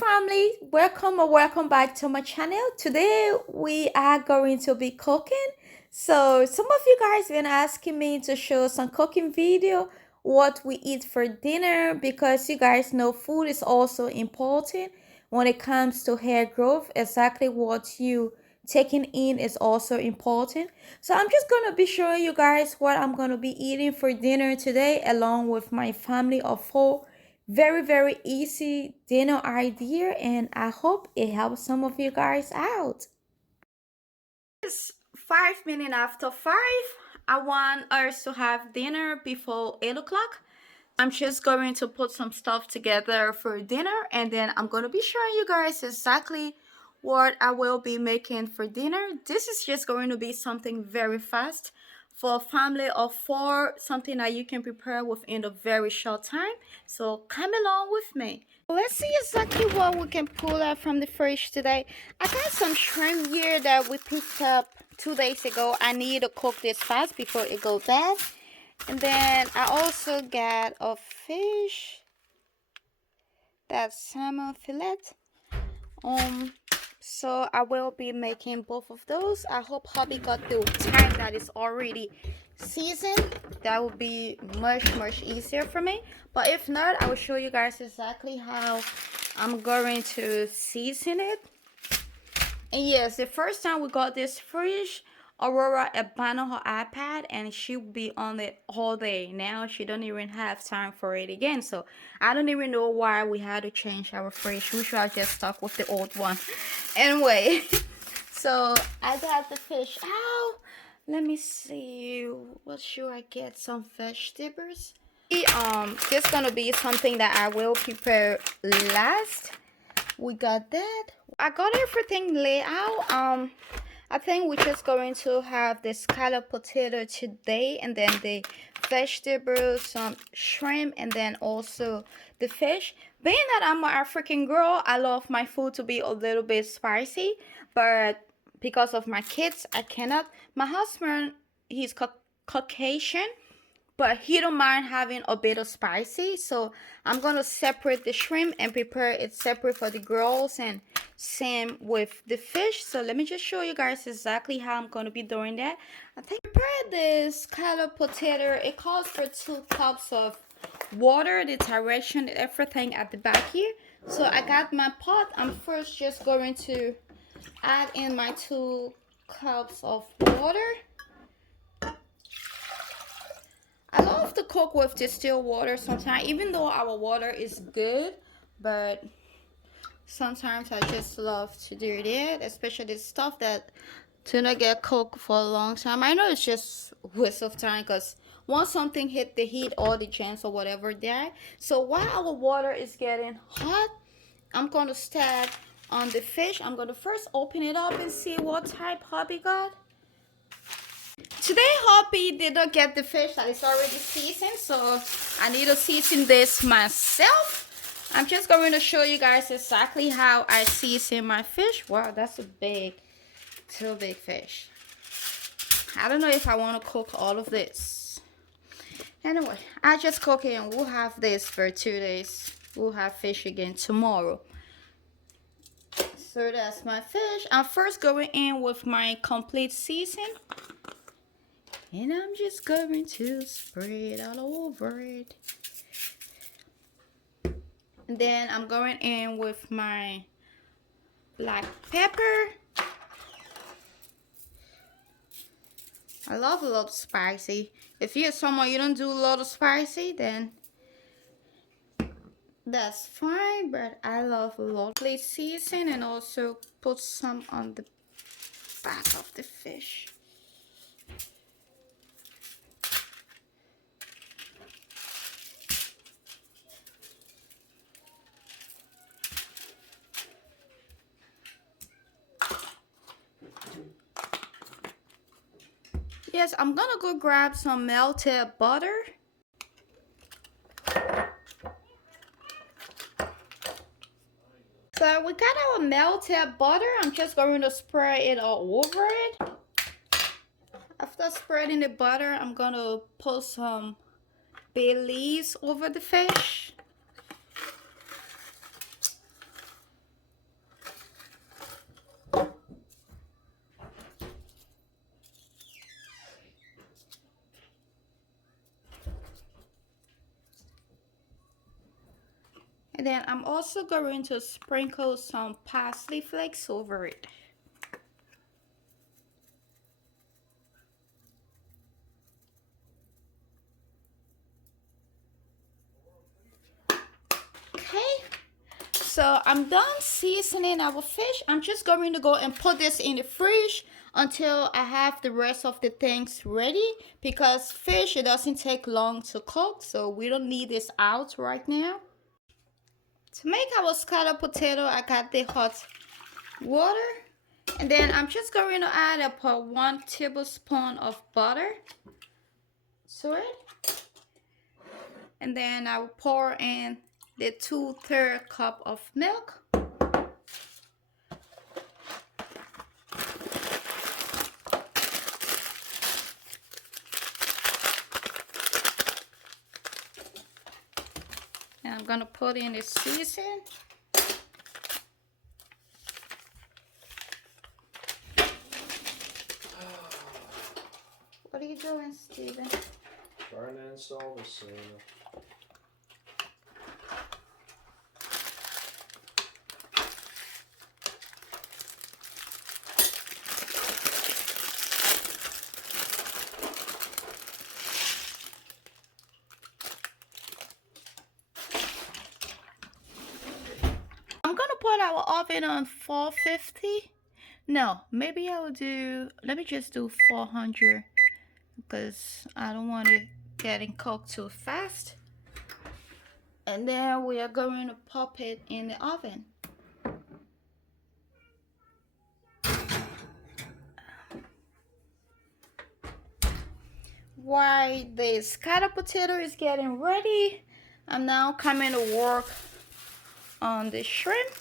family, welcome or welcome back to my channel. Today we are going to be cooking. So some of you guys been asking me to show some cooking video, what we eat for dinner, because you guys know food is also important when it comes to hair growth. Exactly what you taking in is also important. So I'm just gonna be showing you guys what I'm gonna be eating for dinner today along with my family of four. Very easy dinner idea, and I hope it helps some of you guys out. It's 5 minutes after 5. I want us to have dinner before 8 o'clock. I'm just going to put some stuff together for dinner, and then I'm going to be showing you guys exactly what I will be making for dinner. This is just going to be something very fast for a family of four, something that you can prepare within a very short time. So come along with me. Let's see exactly what we can pull out from the fridge today. I got some shrimp here that we picked up 2 days ago. I need to cook this fast before it goes bad. And then I also got a fish, that's salmon fillet. So I will be making both of those. I hope hubby got the time that is already seasoned. That would be much easier for me. But if not, I will show you guys exactly how I'm going to season it. And yes, the first time we got this fish, Aurora abandoned her iPad and she'll be on it all day. Now she don't even have time for it again. So I don't even know why we had to change our fridge. We should have just stuck with the old one. Anyway, so I got the fish out. Let me see. What should I get? Some vegetables. This gonna be something that I will prepare last. We got that. I got everything laid out. I think we're just going to have the scallop potato today, and then the vegetables, some shrimp, and then also the fish. Being that I'm an African girl, I love my food to be a little bit spicy, but because of my kids, I cannot. My husband, he's Caucasian, but he don't mind having a bit of spicy, so I'm gonna separate the shrimp and prepare it separate for the girls, and same with the fish. So let me just show you guys exactly how I'm gonna be doing that. I think prepare this scallop potato. It calls for 2 cups of water, the direction, everything at the back here. So I got my pot. I'm first just going to add in my 2 cups of water. I love to cook with distilled water sometimes, even though our water is good, but sometimes I just love to do that, especially the stuff that do not get cooked for a long time. I know it's just waste of time because once something hit the heat, all the germs or whatever die. So while our water is getting hot, I'm going to start on the fish. I'm going to first open it up and see what type hubby got. Today hubby did not get the fish that is already seasoned, so I need to season this myself. I'm just going to show you guys exactly how I season my fish. Wow, that's a too big fish. I don't know if I want to cook all of this. Anyway, I just cook it and we'll have this for 2 days. We'll have fish again tomorrow. So that's my fish. I'm first going in with my complete season. And I'm just going to spread all over it. And then I'm going in with my black pepper. I love a lot of spicy. If you're someone you don't do a lot of spicy, then that's fine. But I love a lot. Please season and also put some on the back of the fish. Yes, I'm gonna go grab some melted butter. So we got our melted butter. I'm just going to spread it all over it. After spreading the butter, I'm gonna put some bay leaves over the fish. And then I'm also going to sprinkle some parsley flakes over it. Okay, so I'm done seasoning our fish. I'm just going to go and put this in the fridge until I have the rest of the things ready, because fish, it doesn't take long to cook, so we don't need this out right now. To make our scallop potato, I got the hot water, and then I'm just going to add about 1 tablespoon of butter to it, and then I will pour in the 2/3 cup of milk. And I'm gonna put in the season. What are you doing, Steven? Trying to install the Sonya. I'm gonna put our oven on 450. No, maybe I will do, let me just do 400, because I don't want it getting cooked too fast. And then we are going to pop it in the oven. While the scallop potato is getting ready, I'm now coming to work on the shrimp.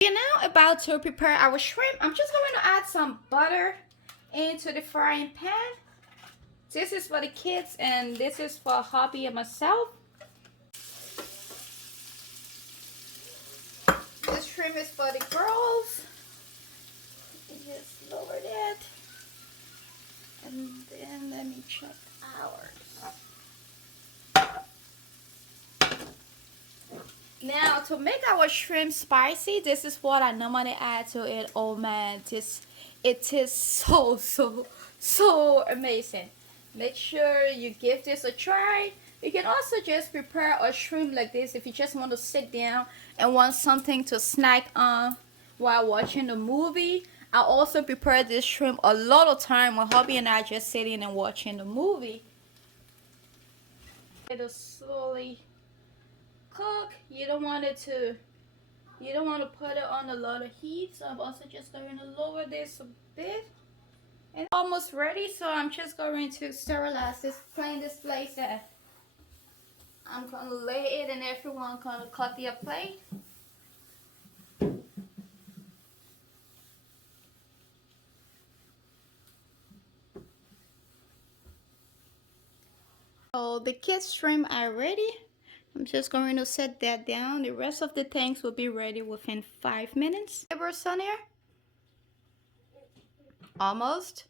We're now about to prepare our shrimp. I'm just going to add some butter into the frying pan. This is for the kids and this is for hubby and myself. This shrimp is for the girls. Just lower that. And then let me check ours. Now to make our shrimp spicy, this is what I normally add to it. Oh man, it is so amazing. Make sure you give this a try. You can also just prepare a shrimp like this if you just want to sit down and want something to snack on while watching the movie. I also prepare this shrimp a lot of time when hubby and I just sitting and watching the movie. It'll slowly cook. You don't want to put it on a lot of heat, so I'm also just going to lower this a bit. And almost ready, so I'm just going to sterilize this, clean this place out. I'm gonna lay it and everyone gonna cut their plate. So the kids shrimp are ready. I'm just going to set that down. The rest of the things will be ready within 5 minutes. Ever, Sonya? Almost.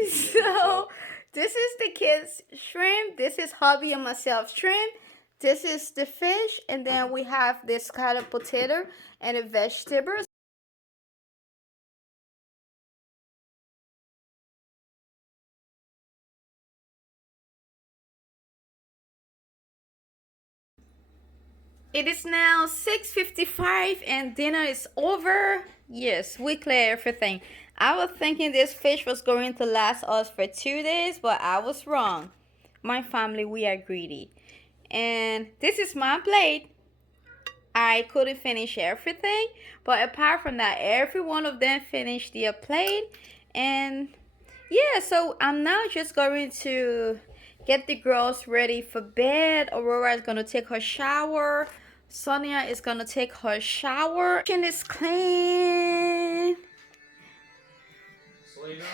So this is the kids shrimp. This is hubby and myself shrimp. This is the fish, and then we have this scallop potato and the vegetables. It is now 6:55 and dinner is over. Yes, we clear everything. I was thinking this fish was going to last us for 2 days, but I was wrong. My family, we are greedy. And this is my plate. I couldn't finish everything, but apart from that, every one of them finished their plate. And yeah, so I'm now just going to get the girls ready for bed. Aurora is gonna take her shower. Sonya is gonna take her shower. Kitchen is clean. Selena?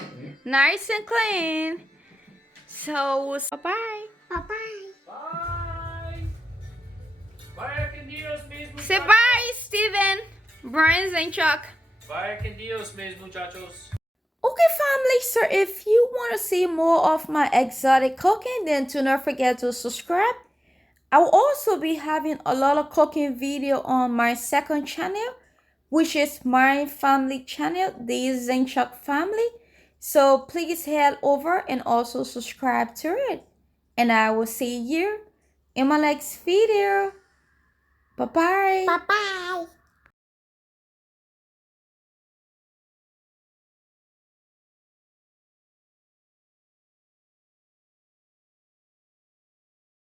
Nice and clean. So, bye-bye. Bye! Vaya con Dios, mis muchachos. Say bye, Steven, Brian, and Chuck. Vaya con Dios, mis muchachos. Okay, family. family, so if you want to see more of my exotic cooking, then do not forget to subscribe. I will also be having a lot of cooking video on my second channel, which is my family channel, the Zinchuk family. So please head over and also subscribe to it. And I will see you in my next video. Bye-bye. Bye-bye.